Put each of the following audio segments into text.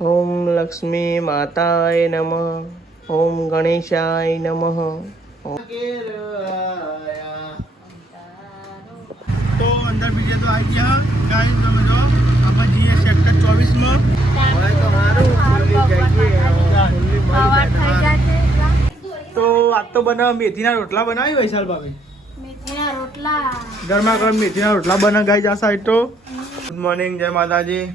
ઓમ લક્ષ્મી માતાય નમઃ. ઓમ ગણેશાય નમઃ. તો અંદર બીજે તો આવી ગયા ગાઈસ. તમે જો આપણે જઈએ સેક્ટર 24 માં. હવે તો સારું તો આજ તો બનાવ મેથીના રોટલા બનાવી વૈશાલ ભાભી. મેથીના રોટલા ગરમા ગરમ મેથીના રોટલા બના ગાઈસ આ સાઈડ તો. ગુડ મોર્નિંગ, જય માતાજી.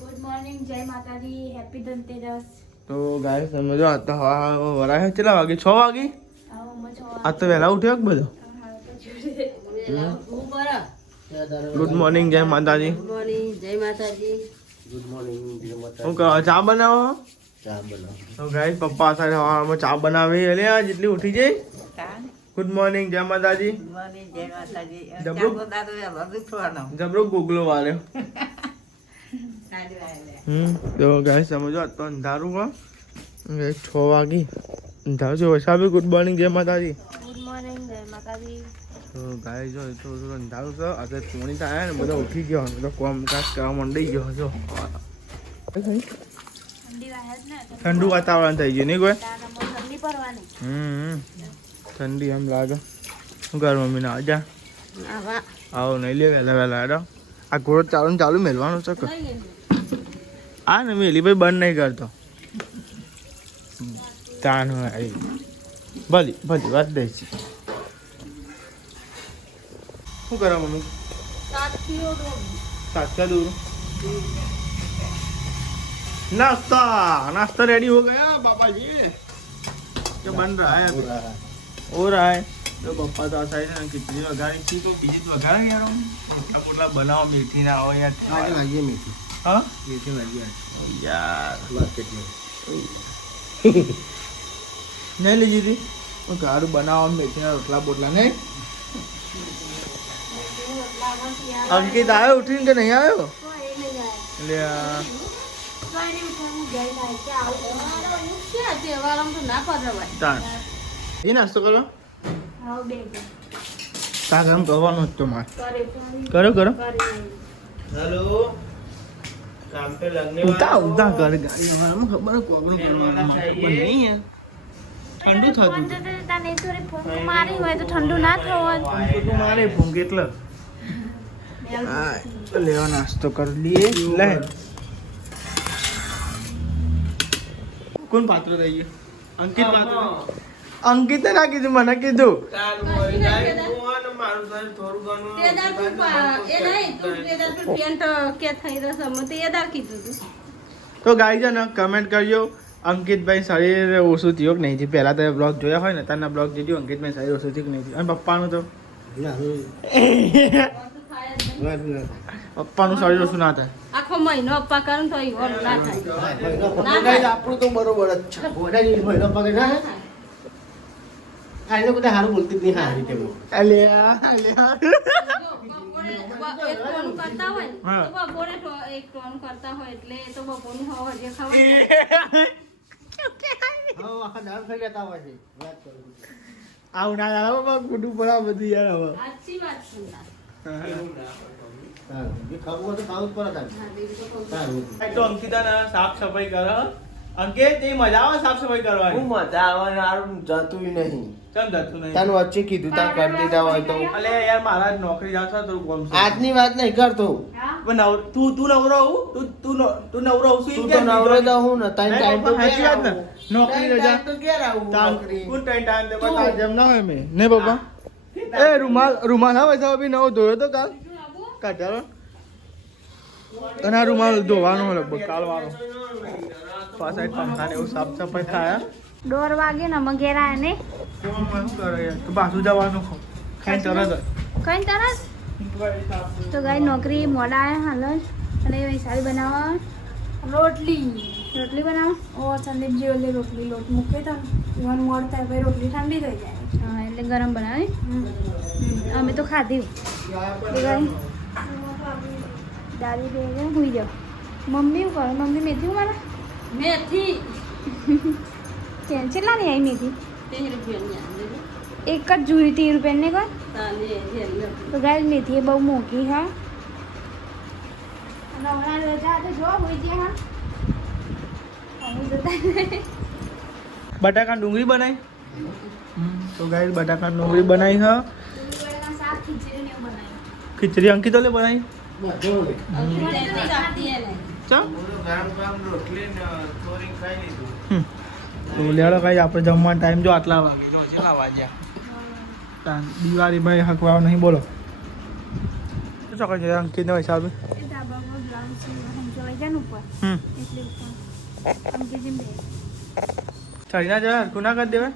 ગુડ મોર્નિંગ, જય માતાજી, હેપી ધનતેરસ. તો ગાઈસ તમે જો આજ તો હવા વરાય કેટલા વાગે? 6 વાગે. આજ તો વહેલા ઉઠ્યો કે બધો? ગુડ મોર્નિંગ, જય માતાજી. ગુડ મોર્નિંગ, જય માતાજી. હું કહો ચા બનાવો? ચા બનાવો. તો ગાઈસ પપ્પા સાથે હવામાં ચા બનાવી એટલે આ જેટલી ઉઠી જાય. ગુડ મોર્નિંગ, જય માતાજી. ગુડ મોર્નિંગ, જય માતાજી. જબરું જબરું ગોગલો વાર્યો. તો ગાઈસ સમજો આજ તો અંધારું માં 6 વાગી અંધારું છે. વૈશાલી ગુડ મોર્નિંગ, જય માતાજી. ગુડ મોર્નિંગ, જય માતાજી. તો ગાઈસ જો થોડું અંધારું છે. આજે ચોણી થાય ને બધા ઉઠી ગયો તો કામકાજ કરવા માંડી ગયો છો. ઠંડુ વાતાવરણ થઈ ગયું નહીં કોઈ? ઠંડી પડવાની. ઠંડી એમ લાગે. શું કર મમ્મી ના આજા આવો નહીં લે વહેલા વહેલા હેડો. આ ઘોડો ચાલુ ને ચાલુ મેળવાનું છે. આ ને મેલી ભાઈ બંધ નહીં કરતો. તાન હોય ભલી ભલી વાત દઈ છે. શું કરો મમ્મી? साथ दूर नाश्ता रेडी हो गया पापा जी. क्या बन रहा है? हो रहा है. तो पप्पा तो ऐसा है खिचड़ी वगाड़ी थी तो बीजी तो वगाड़ा यार रोटला पोटला बनाओ मीठी ना हो यार. आज लाइए मीठी. हाँ मीठी लाइए यार मार्केट में नहीं लीजिए थी. घर बनाओ मीठी ना रोटला पोटला नहीं. अंकित आयो उठीन के नहीं आयो? ले ये नाश्तो करो. काम करवानो तो मार करो करो. हेलो काम पे लगने वाला उदा कर गाड़ी हमारा खबर कोबरो करवाना नहीं है. ठंडू था तू તને થોડી ફૂંક મારી હોય તો ઠંડુ ના થવાનું. તો મારે ફૂંક એટલે હા લેવા નાસ્તો કરી લઈએ. લે કોણ પાત્ર રહી ગયો? અંકિત પાત્ર. અંકિતે ના કીધું મને કીધું. તો ગાઈ છે ને કમેન્ટ કરજો અંકિતભાઈ શરીર ઓછું થયું કે નહીં થયું. પહેલાં તો બ્લોગ જોયા હોય ને ત્યારના બ્લોગ જોજો અંકિતભાઈ શરીર ઓછું થયું કે નહીં થયું. અને પપ્પાનું તો પપ્પાનું શરીર ઓછું ના થાય. આખો મહિનો અપ્પા કરું તો ના થાય. આપણું તો બરોબર જ છે. મહિનો પગે ના આ લોકો તો સારું બોલતી જ નહીં. સારી ટેવ અલ્યા કરતા હોય તો બપોરે એક ટોન કરતા હોય એટલે તો બપોરનું હવા જે ખાવાનું આખા દાળ ખાઈ લેતા હોય છે. વાત કરું આવું ના આવે ગુડું પડા બધું યાર. હવે સાચી વાત છે. જે ખાવું હોય તો ખાવું જ પડે. સારું તો અંકિતા સાફ સફાઈ કરો. અંકિત એ મજા આવે સાફ સફાઈ કરવાની? હું મજા આવે સારું જતું નહીં. કેમ જતું નહીં? તને વચ્ચે કીધું તાર કરી દીધા હોય તો. અલે યાર મારા નોકરી જાવ છો થોડું કોમ છે. આજની વાત નહીં કરતો. તું નવરો હું તું નવરો હું તું તો નવરો તો હું ને તને ટાઈમ તો સાચી વાત ને. નોકરી રજા તો ઘેર આવું નોકરી. કોણ ટાઈમ દે બતા જેમ ના હોય મે ને બાપા. એ રૂમાલ હા વૈસા બી નવો ધોયો તો કાલ કાઢ્યો. અને આ રૂમાલ ધોવાનો લગભગ કાલવાનો. પાછા પંખા ને એવું સાફ સફાઈ થાય. 1:30 વાગે ને અમે ઘેર આયા ને શું કરે યાર? તો પાછું જવાનું ખાઈ તરત કઈ તરત તો ગાય નોકરી મોડા આયા હાલ જ. અને વૈશાલી બનાવવા રોટલી બનાવો. ઓ સંદીપજી ઓલે રોટલી લોટ મૂકે તો ઈવન મોડ થાય ભાઈ રોટલી ઠંડી થઈ જાય. હા એટલે ગરમ બનાવી. અમે તો ખાધી દાદી બે ભૂઈ જાઓ. મમ્મી શું કરો? મમ્મી મેથી મારા મેથી કેટલા ની આવી મેથી? 13 રૂપિયા. એક જ જુરી 13 રૂપિયાની કોઈ તો ગાય મેથી એ બહુ મોંઘી હા. અને હમણાં રજા તો જો હોય છે હા થાય. બટાકા ડુંગળી બનાવી. તો ગાઈસ બટાકા ડુંગળી બનાવી હા. ડુંગળીના શાક ખીચડી ને એવું બનાવ્યું. ખીચડી અંકિતો લે બનાવી. બધું ચા તો લેડો ગાઈસ આપણે જમવાનો ટાઈમ જો આટલા વાગે જો કેટલા વાગ્યા. દિવાળી ભાઈ હકવા નહીં બોલો. શું કરે છે અંકિતનો હિસાબે? એ ધાબા પર બ્લાઉઝ સીવવા જાય ને ઉપર એટલે ઉપર અંકિતજી બે ચડી ના જાય હરખું ના કરી દેવાય.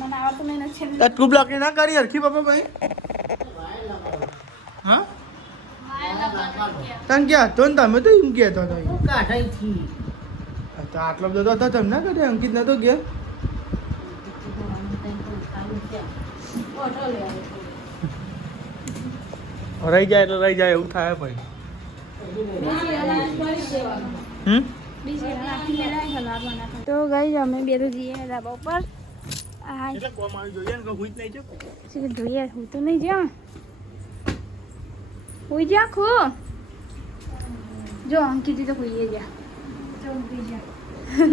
મને આવડતું નહીં ને છેલ્લે ટ્યુબ લાગી ના કરી હરખી બાપા ભાઈ. હા તને ક્યાં તો ને તમે તો એમ કહેતો હતો કાઢાઈથી તો આટલો બધો હતો તમને ના કરે અંકિત નતો ગયા. રહી જાય એટલે રહી જાય એવું થાય ભાઈ. તો ગઈ અમે બે તો જઈએ ધાબા ઉપર. એટલે કોમ આવી જોઈએ ને કે હુઈ જ નહીં છે. શું જોઈએ હું તો નહીં જાઉં હુઈ જા ખો જો અંકિત તો હુઈએ જા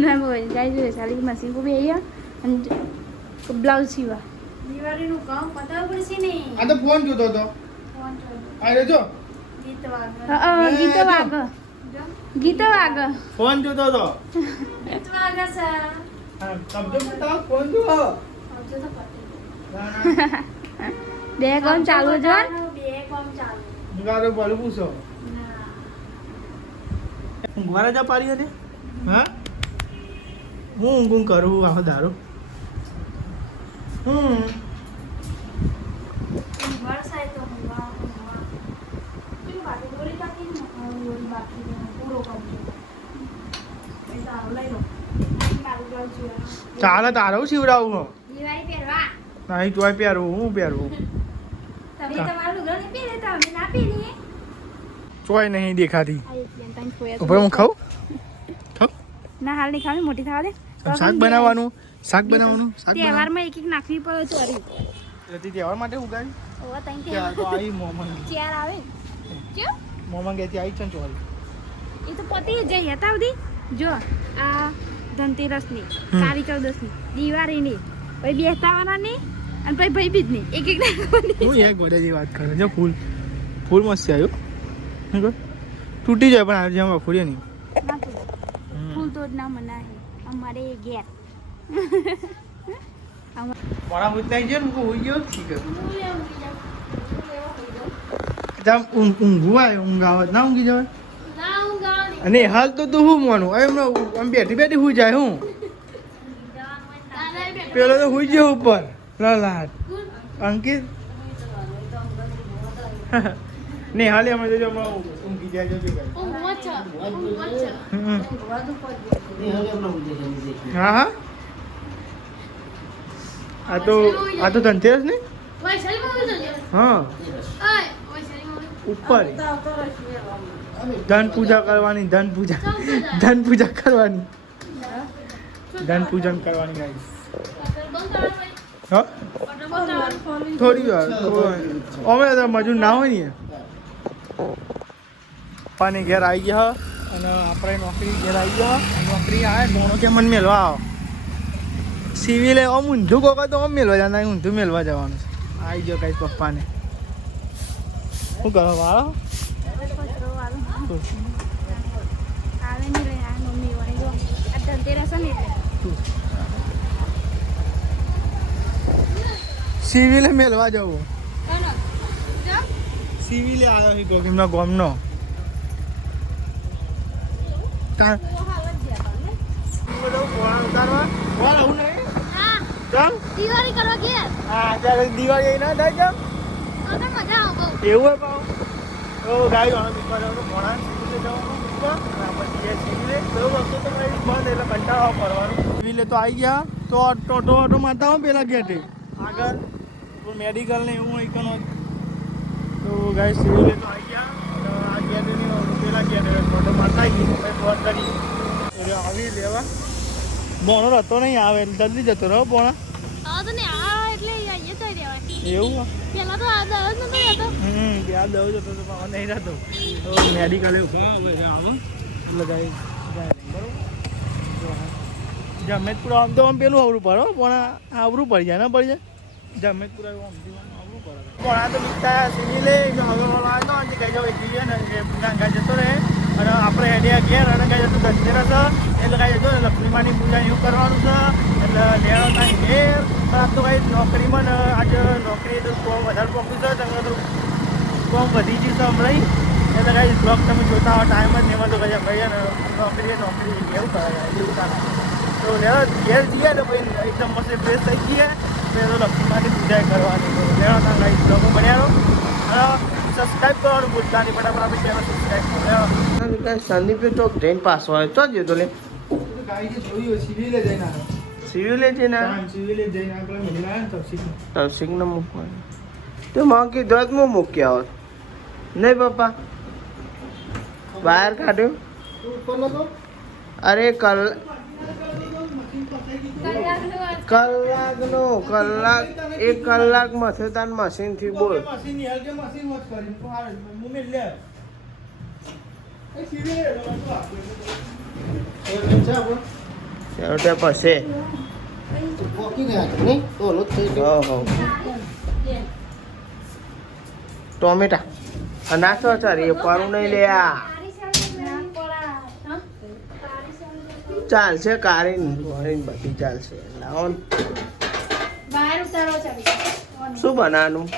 ના બોલ જાય જોઈએ સાલી મશીન કો બી અહીંયા અને બ્લાઉઝ સીવા દિવાળીનું કામ પતાવવું પડશે ને. આ તો ફોન જોતો હતો. આ જો ગીત વાગ ફોન જોતો હતો. ગીત વાગે છે. હા કબજો બતાવો ફોન જો. બે કામ ચાલુ જો ગારો બોલ પૂછો. ઊંઘવાના જા પાડી હતી. હા હું ઊંઘ કરું આખો દારૂ. ચાલે તારું શિવડાવું હો. નહીં તોય પહેરવું હું પહેરવું. ચોય નહીં દેખાતી. ઉપર હું ખાઉં ખાઉં. ના હાલ નહીં ખાવી મોટી થવા દે. શાક બનાવવાનું શાક બનાવવાનું તહેવારમાં એક એક નાખવી પડે ચોરી. એટલે તહેવાર માટે ઉગાડી. ઓવા તઈ ત્યાં તો આવી મોમન ચાર આવે ક્યો મોમન કે ત્યાં આવી છે ને ચોરી. એ તો પતી જઈ હતા બધી જો આ ધનતેરસની કાળી ચૌદસની દિવાળીની પછી બેસતાવાળાની અને પછી ભાઈબીજની એક એક નાખવાની. હું એક ગોડાની વાત કરું જો ફૂલ ફૂલ મસ્ત આવ્યું. શું કહો તૂટી જાય પણ આજે આમાં ફૂરીએ નહીં. ના તો ફૂલ તો જ ના મનાય અમારે ઘેર. મારા હું ત્યાં ગયો ને હું હોઈ ગયો ઠીક છે. ઊંઘવું આવે ઊંઘ આવે ના ઊંઘી જવાય. અને હાલ તો તું હું માનું એમ બેઠી બેઠી હુઈ જાય હું પેલો તો હુઈ ગયો ઉપર લાલાટ અંકિત ને હાલે અમે જો ઊંઘી જાય જો હા હા આ તો ધનતેરસ ને હા ઉપર ધન પૂજા કરવાની ધન પૂજા કરવાની ધન પૂજન કરવાની ગાઈસ. હા થોડી વાર અમે તો મજૂર ના હોય ને પપ્પાને ઘેર આવી ગયા અને આપણે નોકરી ઘેર આવી ગયા. નોકરી આવે મોણો કે મને મેળવા આવો સિવિલે આમ ઊંધું કોકો તો આમ મેળવા જવાના ઊંધું મેળવા જવાનું છે. આવી ગયો ગાઈસ પપ્પાને. શું કરો વાળો સિવિલે મેળવા જવું. સિવિલે આવ્યો છે ગોગીમના ગામનો. દિવાળી કરવા ગયા. હા ત્યારે દિવાળી ના થાય કેમ મજા આવે એવું પાવ તો ગાય વાળો ભણા સિવિલે બંધ એટલે કંટાળો પડવાનું. સિવિલે તો આવી ગયા તો ઓટો મારતા હોય પેલા ગેટે આગળ મેડિકલ ને એવું હોય કનો તો ગાય સિવિલે તો આવી ગયા આ ગેટે પેલા ગેટે ઓટો મારતા આવી ગઈ ફોન કરી એટલે આવી લેવા બોણો રહેતો નહીં આવે એટલે જલ્દી જતો રહ્યો બોણા એવું પેલા તો આ દવા જ નતો રહેતો. ત્યાં દવ જતો તો નહીં રહેતો તો મેડિકલ આવો એટલે ગાય બરોબર જમેતપુરા આમ તો આમ પેલું અવરું પડે પણ અવરું પડી જાય ને પડી જાય જમેતપુરા એવું આમ અવરું પડે પણ આ તો બીજા સિવિલે હવે વાળો આવ્યો ને કઈ જાવ એકલી ને ગંગા જતો રહે અને આપણે એડિયા ઘેર અને કઈ જતું ધનતેરસ એટલે કઈ જતો લક્ષ્મીમાની પૂજા એવું કરવાનું છે એટલે લેણો થાય ઘેર પણ આમ તો કઈ નોકરીમાં ને આજે નોકરી તો કોમ વધારે પકડ્યું છે તમે તો કોમ વધી ગયું છે હમણાં એટલે કઈ બ્લોગ તમે જોતા હો ટાઈમ જ નહીં મળતો કઈ ભાઈ ને નોકરી એવું કરે એવું ચાલે તો લેણો ઘેર જઈએ ને પછી એકદમ મસ્ત ફ્રેશ થઈ જઈએ તો લક્ષ્મીમાની પૂજા કરવાની લેણો ત્યાં કઈ બ્લોગો બન્યા સબસ્ક્રાઈબ કરવાનું ભૂલતા નહીં ફટાફટ આપણે ચેનલ સબસ્ક્રાઈબ કરો સંદીપ તો ટ્રેન પાસ હોય તો જ તો લે સિવિલે જઈને તવસીકને મૂકવાનું તો માં કીધું જ હું મૂક્યા હોત નહીં પપ્પા બહાર કાઢ્યું અરે કલાક એક કલાક મથે તાન મશીન થી બોલ છેવટે પછી ટોમેટા નાખો ચારી પારું નહીં લે આ ચાલશે કારીન બધી ચાલશે લાવો શું બનાવવાનું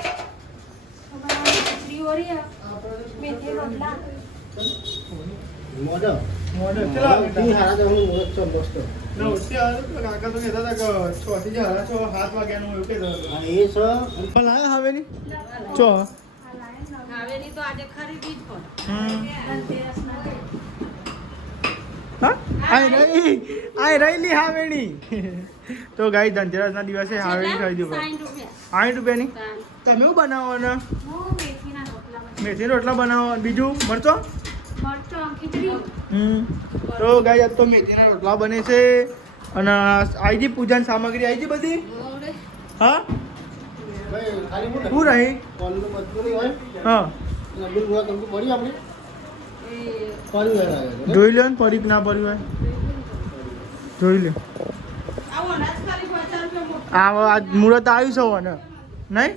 તો ગાઈ ધનતેરસ ના દિવસે હાવેણી ખરીદી 60 રૂપિયાની તમે શું બનાવો ને મેથી રોટલા બનાવો બીજું મરચો તો ગાઈ આજ તો મેથીના રોટલા બને છે અને આવી પૂજાની સામગ્રી આવી બધી હા શું રહી હા જોઈ લો ને પરીક ના પડી હોય જોઈ લો આજ મુહૂર્ત આવ્યું છે ને નહીં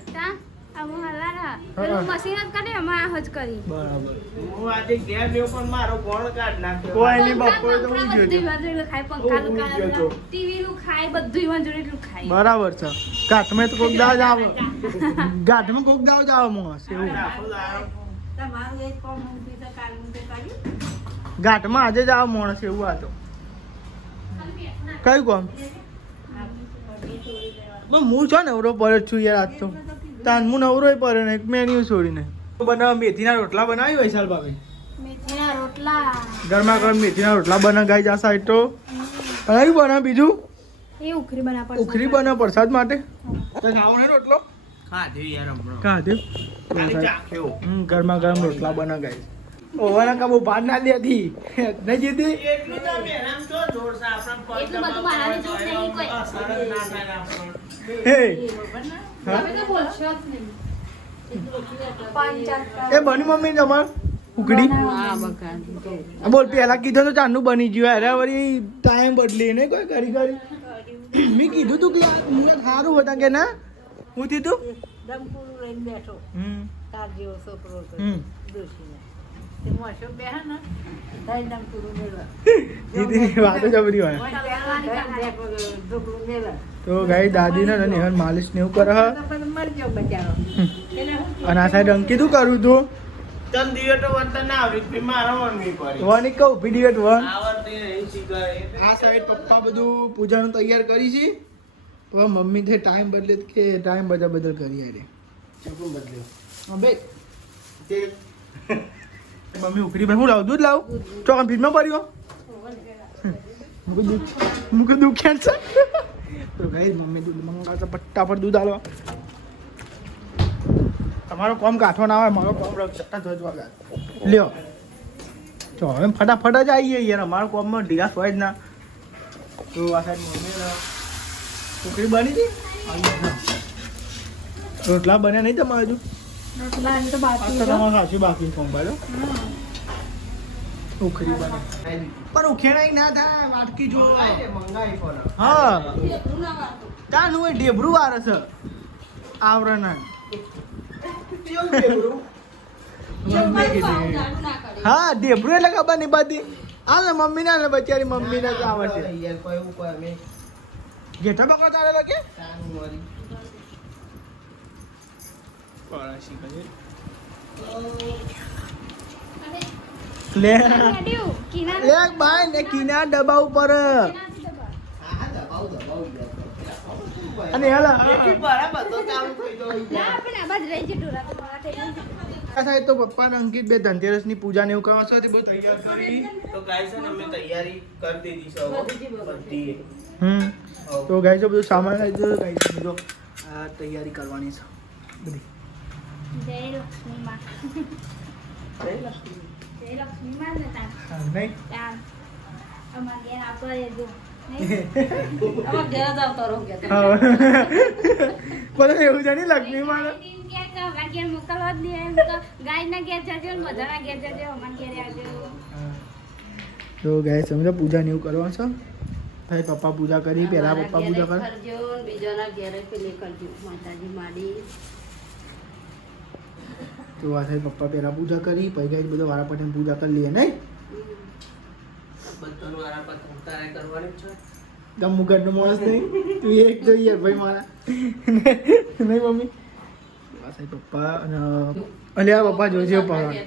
બરાબર છે ઘાટમાં તો કોક દાવ જ આવે ઘાટમાં કોક દાવ જ આવે માણસ એવું ઘાટમાં આજે જ આવે માણસ એવું આ તો કયું કોમ હું છો નવરો પર જ છું યાર આજ તો તાન હું નવરો પડે ને મેન્યુ છોડીને બનાવ મેથીના રોટલા બનાવી વૈશાલ ભાભી ગરમા ગરમ મેથીના રોટલા બના ગાઈ જા સાઈડ તો કયું બના બીજું ઉખરી બના પ્રસાદ માટે ખાવો ને રોટલો ખાધ્યું ગરમા ગરમ રોટલા બના ગાઈ ઓવાના કાબુ ભાર ના દેતી નહીં જીતી એ બની મમ્મી તમાર ઉકડી બોલ પેલા કીધું તો ચાંદનું બની ગયું અરે વળી ટાઈમ બદલી ને કોઈ કરી કરી મેં કીધું તું કે સારું હતા કે ના હું થયું વાતો જબરી હોય તો ગાઈ દાદી ને નિહન માલિશ ને એવું કરે અને આ સાઈડ અંકિત શું કરું તું આ સાઈડ પપ્પા બધું પૂજાનું તૈયાર કરી છે તો મમ્મી તે ટાઈમ બદલે કે ટાઈમ બદલ કરી આરે મમ્મી ઉકરી ભાઈ હું લાવું દૂધ લાવું ચોકન ફીટમાં પડ્યો મુકે દુખ્યા છે તો ગાઈ મમ્મી દૂધ મંગાવતા પટ્ટા પર દૂધ આલો તમારો કોમ કાઠો ના હોય મારો કોમ જતા જોજવા ગા લ્યો ચો હવે ફટાફટ જ આવીએ યાર અમારો કોમમાં ઢીલા હોય જ ના તો આ સાઈડ મમ્મી ઉકરી બની હતી રોટલા બન્યા નહીં તમારે હજુ તમારે સાચી બાકી કોમ બાજો ઉખરી બને પણ ઉખેડાઈ ના થાય વાટકી જો મંગાઈ પણ હા તાનું હોય ઢેબરું વારે છે આવરણ હા ઢેબરું એટલે ખબર નહીં બધી હા ને મમ્મી ના બચારી મમ્મી ને આવે છે યાર કોઈ એવું કોઈ અમે ઘેટા બકરો તારે કે સાનું વળી પળાશી કરે લે લે બાય ને કિના ડબ્બા ઉપર હા દબાવ અને હેલા એકી બરાબર તો ચાલુ થઈ ગયો થાય તો પપ્પા ને અંકિત બે ધનતેરસ ની પૂજા ને એવું કરવા છે બધું તૈયાર કરી તો ગાઈસ છે ને અમે તૈયારી કરી દીધી છે બધી તો ગાઈસ બધું સામાન આવી ગયો ગાઈસ જો આ તૈયારી કરવાની છે બધી જય લક્ષ્મી માં જય લક્ષ્મી માં ને તાર નહીં તાર અમાર ઘેર આવતો રહેજો પણ એવું છે ને લક્ષ્મી માં તો ગાઈસ અમે તો પૂજા ને એવું કરવા છે ભાઈ પપ્પા પૂજા કરી પહેલા પપ્પા પૂજા કરે તો આ થાય પપ્પા પહેલા પૂજા કરી પછી ગાઈસ બધો વારા પટેલ પૂજા કરી લઈએ નહીં બધાનું આરામ તારે કરવાની છે ગમુ ઘરનો માણસ નહીં તું એક જોઈએ ભાઈ મારા નહીં મમ્મી આ સાહેબ પપ્પા અને અલ્યા પપ્પા જોજે પગાર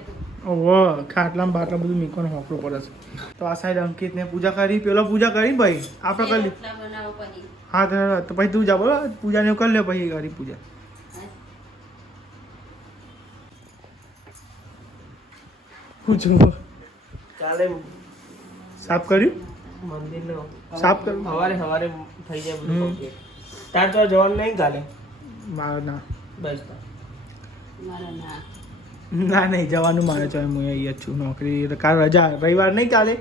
ઓહો ખાટલામાં બાટલા બધું મીકવાનું હોકરું પડે છે તો આ સાઈડ અંકિતને પૂજા કરી પેલો પૂજા કરી ભાઈ આપણે કરી હા તો પછી તું જા બોલો પૂજાને એવું કરી લે પછી કરી પૂજા પૂછો કાલે સાફ કર્યું મંદિરનો સાફ કર્યું સવારે થઈ જાય બધું complete. તાર તો જવાનું નહીં કાલે મારે ના બસ ના નહીં જવાનું મારે છે હું અહીંયા જ છું નોકરી એટલે કાલ રજા રવિવાર નહીં ચાલે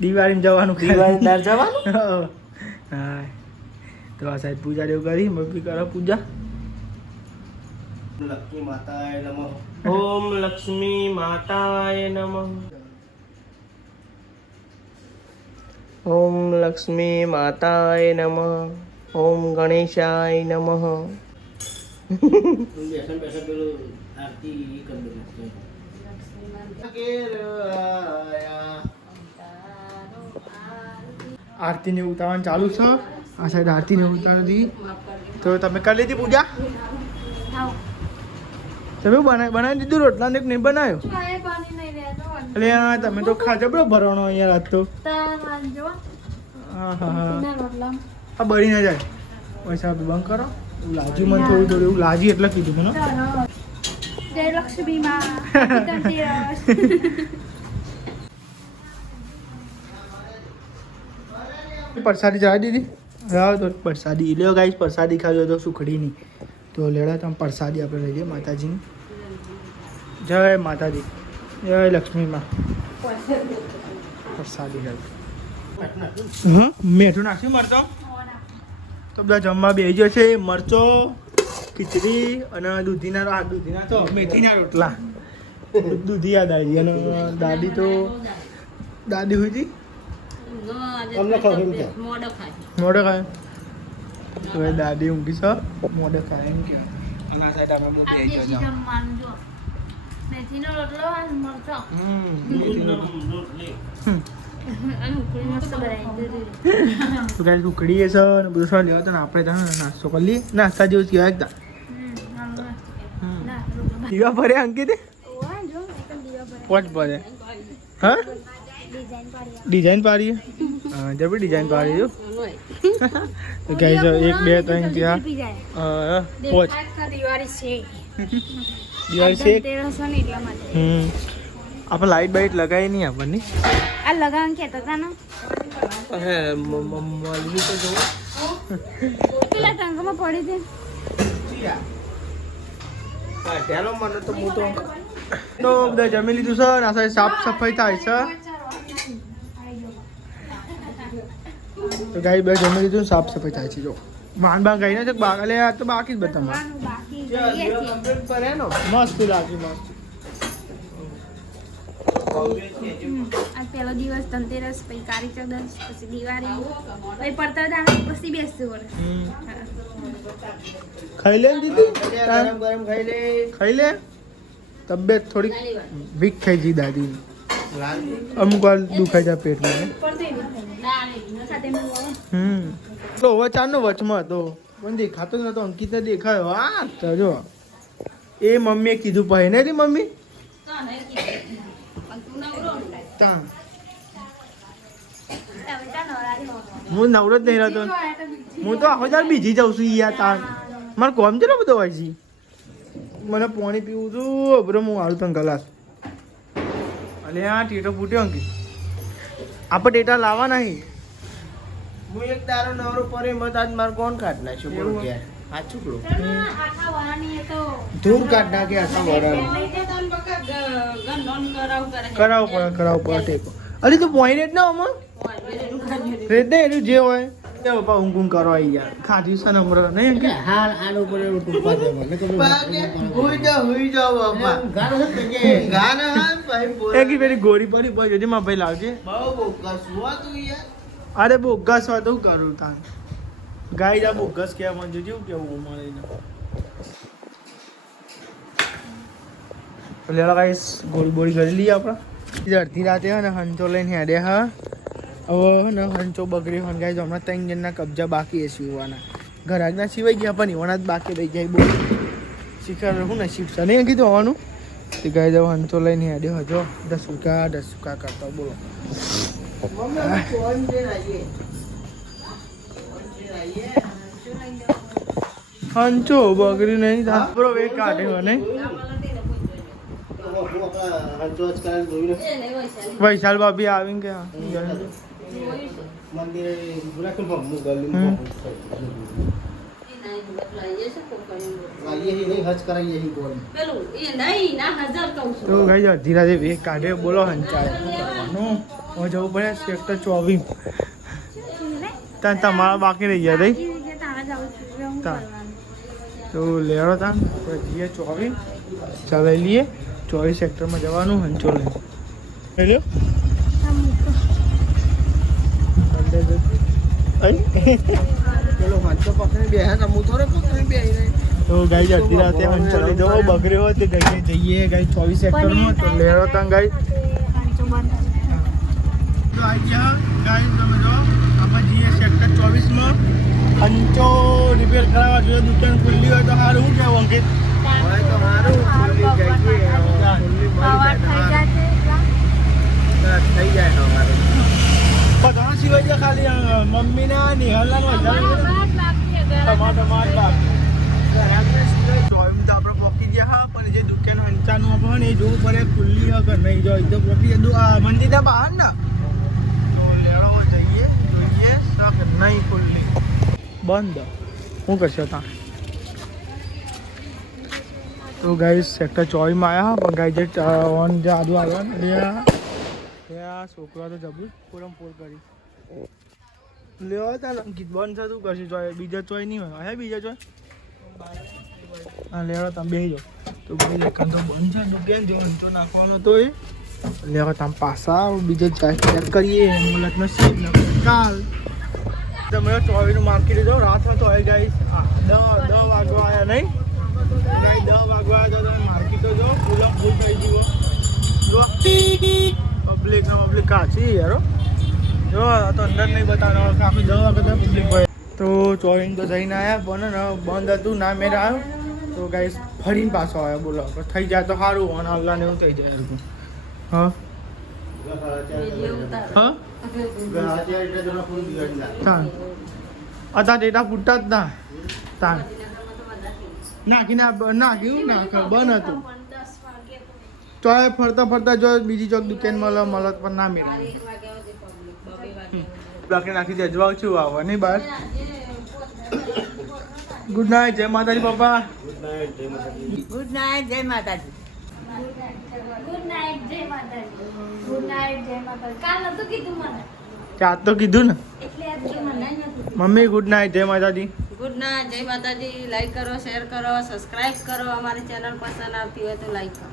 દિવાળીમાં જવાનું દિવાળી તાર જવાનું હા તો આ સાહેબ પૂજા જેવું કરી મમ્મી કરો પૂજા લક્ષ્મી માતાય નમઃ ઓમ લક્ષ્મી માતાય નમઃ ઓમ લક્ષ્મી માતાય નમઃ ઓમ ગણેશાય નમઃ બેસન પેલું આરતી કરી આરતીને ઉતારવાનું ચાલુ છે આ સાઈડ આરતીને ઉતારી તો તમે કરી લીધી પૂજા તમે બનાવી દીધું રોટલા ને નહીં બનાવ્યો એટલે હા તમે તો ખાજો બરો ભરવાનો અહીંયા રાત તો હા હા હા આ બળી ના જાય પૈસા બંધ કરો એવું લાજ્યું મને થોડું થોડું એવું લાજ્યું એટલે કીધું મને જય લક્ષ્મી માં પ્રસાદી ચડાવી દીધી હા તો પ્રસાદી લ્યો ગાઈસ પ્રસાદી ખાજો તો સુખડીની તો લેડા તમે પ્રસાદી આપણે લઈ લઈએ માતાજીની જય માતાજી જય લક્ષ્મી માં પ્રસાદી હા મીઠું નાખ્યું મરચો તો બધા જમવા બેસી જશે મરચો ખીચડી અને દૂધીના તો મેથીના રોટલા દૂધી યાદ આવી અને દાદી હોય હતી મોડો ખાય તો એ દાદી ઊંઘી છે મોડો ખાય એમ કે અને આ સાઈડ અમે બેસી જજો મેથીનો રોટલો અને મરચો તો કાંઈ ઉકળી છે અને બધું સર લેવા તો આપણે ત્યાં નાસ્તો કરી લઈએ નાસ્તા જેવું કહેવાય એકદમ દીવા ભરે અંકિત પોચ ભરે હા ડિઝાઇન પાડીએ હા જબરી ડિઝાઇન પાડી જો તો ગાઈ જો 1 2 3 4 પોચ દિવાળી છે આપણે લાઈટ બાઈટ લગાવી નહીં આપણને આ લગાવવાનું કહેતા હતા ને હે મમ્મી તો જો પેલા ટંકમાં પડી હતી પાટ્યાનો મને તો હું તો બધા જમી લીધું છે અને આ સાઈડ સાફ સફાઈ થાય છે તો ગાઈ બે જમી લીધું સાફ સફાઈ થાય છે જો માનબા ગાઈ ના છે બાગલે આ તો બાકી જ બધા બાકી મસ્ત લાગી મસ્ત આજ પહેલો દિવસ ધનતેરસ, પછી કાળી ચૌદસ, પછી દિવાળી, પછી પડતર દાડો, પછી બેસતું વર્ષ. હા. ખાઈ લે દીદી ગરમ ગરમ ખાઈ લે. ખાઈ લે તબિયત થોડીક વીક થઈ ગઈ દાદી લાલ અમુક વાર દુખાઈ જાય પેટમાં સાથે મેં તો હવે ચારનો વચમાં હતો પણ દેખાતો નતો અંકિતને દેખાયો હા તો જો એ મમ્મીએ કીધું પહે ને રી મમ્મી તા હું નવરો જ નહીં રહેતો હું તો આખો જાર બીજી જાઉં છું યાર તાર મારે કોમ છે ને બધો હોય છે મને પાણી પીવું છું બરો હું આવું તને ગલાસ અને આ ટેટો ફૂટ્યો અંકિત આપણે ટેટા લાવવા નહીં હું એક તારો નવરો પરે મત આજ માર કોણ કાઢ નાખ્યો બોલ કે આ છોકરો ધૂમ કાઢ નાખે આખા વડાનો કરાવ પડે ટેકો અરે તું પોઈન્ટ રેટ ના આમાં રેટ ને એનું જે હોય તે પપ્પા ઊંઘ કરો આવી યાર ખાધી છે નંબર નહીં અંકિત હાલ આનો પર એવું ટૂંપા દે મને તો હુઈ જાવ બાપા ગાનો હે ગાનો હા ભાઈ બોલ એક પેલી ગોળી પડી પછી જોજે માં ભાઈ લાવજે બહુ કસવા તું યાર અરે બોગસ હોય તો હું કરું તાન ગાય જા બોગસ કહેવા મને જોજે હું કેવું મળીને લેલા ગાઈસ ગોળી બોળી કરી લઈએ આપણે અડધી રાતે હે ને હંચો લઈને હેડે હા હવે ને હંચો બગડ્યો હન ગાઈસ હમણાં 3 જણના કબજા બાકી છે સીવવાના ઘરાકના સિવાય ગયા પણ ઈવાના જ બાકી રહી જાય બહુ શિખર હું નસીબ છે નહીં કીધું હોવાનું તે ગાઈસ હવે હંચો લઈને હેડ્યો હજો 10 સુકા કરતા બોલો હંચો બગડી નહીં ધાપરો વે કાઢ્યો ને વૈશાલ ભાભી આવીને કે તો ગઈ અડધી રાતે વે કાઢ્યો બોલો હંચાયો હું જવું પડે સેક્ટર 24 તમારા બાકી રહી ગયા તઈ તો લેરો તા જઈએ 24 ચલાવી લઈએ 24 સેક્ટરમાં જવાનું હંચો લઈ હેલો પેલો હાથો પકડી બેહે ને હું થોડો પકડી બેહી રહી તો ગાઈ અડધી રાતે હંચો લઈ જવો બગડ્યો હોય તે જઈએ ગાઈ 24 સેક્ટરમાં તો લેરો તા ગાઈ તો આવી ગયા ગાઈ તમે જો આપણે જઈએ સેક્ટર 24 માં હંચો રિપેર કરાવવા જોઈએ દુકાન ખુલ્લી હોય તો સારું શું કહેવું અંકિત હોય તો સારું ખુલ્લી જઈએ ખુલ્લી થઈ જાય તો અમારે બધા સિવાય છે ખાલી મમ્મીના નિહાલના ટમાટર માર બાકી ચોવીસ તો આપણે પોકી ગયા હા પણ જે દુકાન હંચાનું આપણે ને એ જોવું પડે ખુલ્લી હોય કે નહીં જો એકદમ પોકી મંદિરના બહાર ને તો લેડો જઈએ જોઈએ શાક નહીં ખુલ્લી બંધ શું કરશો ત્યાં તો ગાઈસ સેક્ટર 24 માં આવ્યા પણ ગાઈ જે ઓન જે આજુ આવ્યા ત્યાં છોકરા તો જબરું પૂરમ પૂર કરી લેવા તા અંકિત બંધ થતું કરશે ચોય બીજા ચોય નહીં હોય હે બીજા ચોય હા લેવા તમે બેસી જાઓ તો બીજા કંદો બંધ છે દુકાન જો અંતો નાખવાનો તો એ લેવા તમે પાછા બીજે ચેક કરીએ એમ્બ્યુલન્સનો સીટ ને કાલ તમે 24 નું માર્કેટ જો રાતમાં તો આવી ગાઈસ 10 વાગવા આવ્યા નહીં 10 વાગવા આવ્યા તો માર્કેટ જો પૂરમ ફૂલ થઈ ગયું જો પબ્લિક કાચી યાર જો તો અંદર નહીં બતાવવાનો આખું 10 વાગે તો પબ્લિક હોય તો ચોવીન તો જઈને આવ્યા પણ બંધ હતું ના મેળ આવ્યો તો ગાઈસ ફરીને પાછો આવ્યો બોલો થઈ જાય તો સારું અને અલ્લાહને એવું થઈ જાય હા હા ડેટા ફૂટતા જ ના તાન નાખીને નાખ્યું બંધ હતું ચોય ફરતા જો બીજી ચોક દુકાન મળત પણ ના મેળ બાકી નાખી જજવાવ છું આવવા નહીં બહાર ગુડ નાઇટ જય માતાજી પપ્પા ગુડ નાઇટ જય માતાજી ગુડ નાઇટ જય માતાજી ગુડ નાઇટ જય માતાજી કાલ નતું કીધું મને આજ તો કીધું ને એટલે આજ કે મને નતું મમ્મી ગુડ નાઇટ જય માતાજી ગુડ નાઇટ જય માતાજી લાઈક કરો શેર કરો સબસ્ક્રાઇબ કરો અમારી ચેનલ પસંદ આવતી હોય તો લાઈક કરો